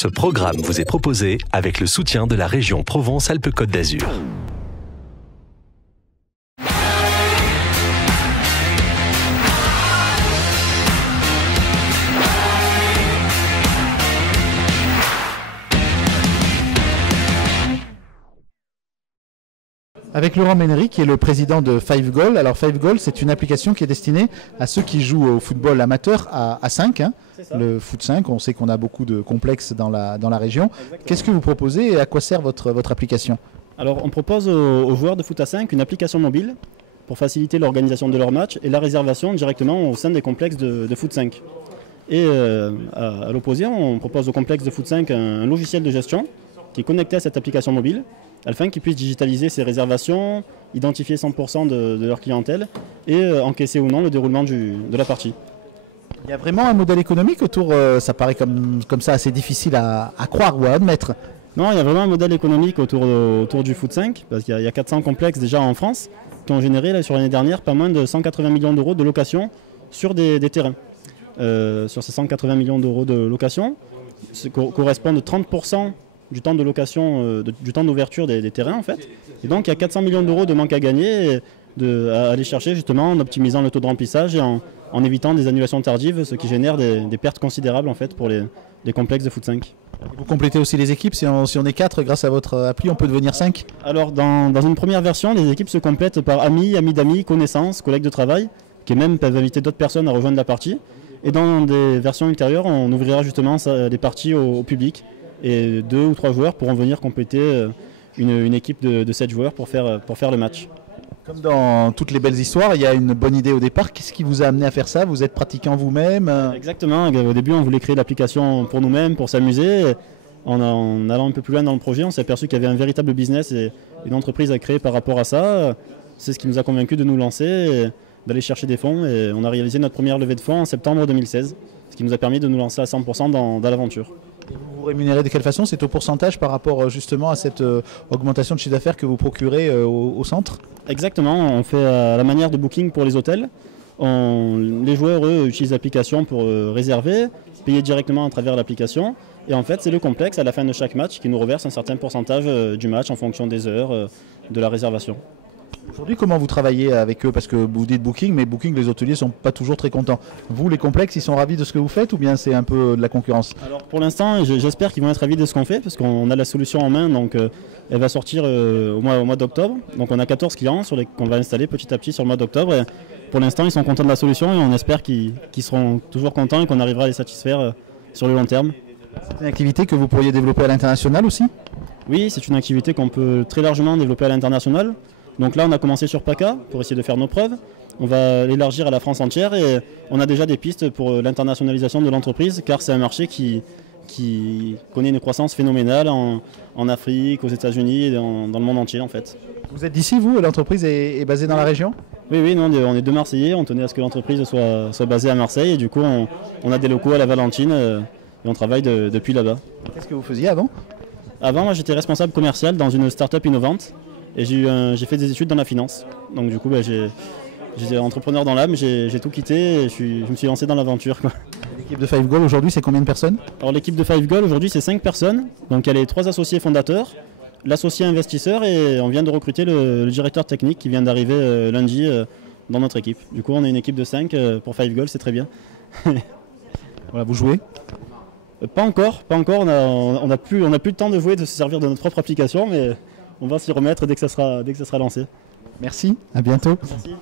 Ce programme vous est proposé avec le soutien de la région Provence-Alpes-Côte d'Azur. Avec Laurent Méneri, qui est le président de 5Goal. Alors 5Goal, c'est une application qui est destinée à ceux qui jouent au football amateur à 5. Le foot 5, on sait qu'on a beaucoup de complexes dans la région. Qu'est-ce que vous proposez et à quoi sert votre application? Alors on propose aux joueurs de foot à 5 une application mobile pour faciliter l'organisation de leurs matchs et la réservation directement au sein des complexes de foot 5. Et à l'opposé, on propose au complexe de foot 5 un logiciel de gestion qui est connecté à cette application mobile, afin qu'ils puissent digitaliser ces réservations, identifier 100% de leur clientèle et encaisser ou non le déroulement de la partie. Il y a vraiment un modèle économique autour, ça paraît comme ça assez difficile à croire ou à admettre. Non, il y a vraiment un modèle économique autour du foot 5, parce qu'il y a 400 complexes déjà en France qui ont généré là, sur l'année dernière pas moins de 180 millions d'euros de location sur des terrains. Sur ces 180 millions d'euros de location, correspondent 30% du temps de location, du temps d'ouverture des terrains en fait. Et donc il y a 400 millions d'euros de manque à gagner à aller chercher justement en optimisant le taux de remplissage et en évitant des annulations tardives, ce qui génère des pertes considérables en fait pour les complexes de foot 5. Vous complétez aussi les équipes, si on est 4, grâce à votre appli, on peut devenir 5? Alors dans une première version, les équipes se complètent par amis d'amis, connaissances, collègues de travail, qui même peuvent inviter d'autres personnes à rejoindre la partie. Et dans des versions ultérieures, on ouvrira justement les parties au public. Et 2 ou 3 joueurs pourront venir compléter une équipe de 7 joueurs pour faire le match. Comme dans toutes les belles histoires, il y a une bonne idée au départ. Qu'est-ce qui vous a amené à faire ça? Vous êtes pratiquant vous-même? Exactement. Au début, on voulait créer l'application pour nous-mêmes, pour s'amuser. En allant un peu plus loin dans le projet, on s'est aperçu qu'il y avait un véritable business et une entreprise à créer par rapport à ça. C'est ce qui nous a convaincus de nous lancer, d'aller chercher des fonds. Et on a réalisé notre première levée de fonds en septembre 2016, ce qui nous a permis de nous lancer à 100% dans l'aventure. Vous vous rémunérez de quelle façon? C'est au pourcentage par rapport justement à cette augmentation de chiffre d'affaires que vous procurez au centre? Exactement, on fait à la manière de Booking pour les hôtels. Les joueurs, eux, utilisent l'application pour réserver, payer directement à travers l'application. Et en fait, c'est le complexe à la fin de chaque match qui nous reverse un certain pourcentage du match en fonction des heures de la réservation. Aujourd'hui, comment vous travaillez avec eux? Parce que vous dites Booking, mais Booking, les hôteliers ne sont pas toujours très contents. Vous, les complexes, ils sont ravis de ce que vous faites ou bien c'est un peu de la concurrence? Alors pour l'instant, j'espère qu'ils vont être ravis de ce qu'on fait, parce qu'on a la solution en main, donc elle va sortir au mois d'octobre. Donc on a 14 clients qu'on va installer petit à petit sur le mois d'octobre. Et pour l'instant, ils sont contents de la solution et on espère qu'ils seront toujours contents et qu'on arrivera à les satisfaire sur le long terme. C'est une activité que vous pourriez développer à l'international aussi? Oui, c'est une activité qu'on peut très largement développer à l'international. Donc là, on a commencé sur PACA pour essayer de faire nos preuves. On va l'élargir à la France entière et on a déjà des pistes pour l'internationalisation de l'entreprise, car c'est un marché qui connaît une croissance phénoménale en Afrique, aux États-Unis et dans le monde entier en fait. Vous êtes d'ici, vous? L'entreprise est basée dans la région? Oui, non, on est 2 Marseillais, on tenait à ce que l'entreprise soit basée à Marseille et du coup on a des locaux à la Valentine et on travaille depuis là-bas. Qu'est-ce que vous faisiez avant? Avant, moi j'étais responsable commercial dans une start-up innovante. Et j'ai fait des études dans la finance. Donc du coup, j'étais entrepreneur dans l'âme, j'ai tout quitté et je me suis lancé dans l'aventure. L'équipe de 5Goal aujourd'hui, c'est combien de personnes? Alors l'équipe de 5Goal aujourd'hui, c'est 5 personnes. Donc il y a les 3 associés fondateurs, l'associé investisseur et on vient de recruter le directeur technique qui vient d'arriver lundi dans notre équipe. Du coup, on est une équipe de 5 pour 5Goal, c'est très bien. Voilà, vous jouez? Pas encore. On n'a plus le temps de jouer, de se servir de notre propre application, mais on va s'y remettre dès que ça sera lancé. Merci, à bientôt. Merci.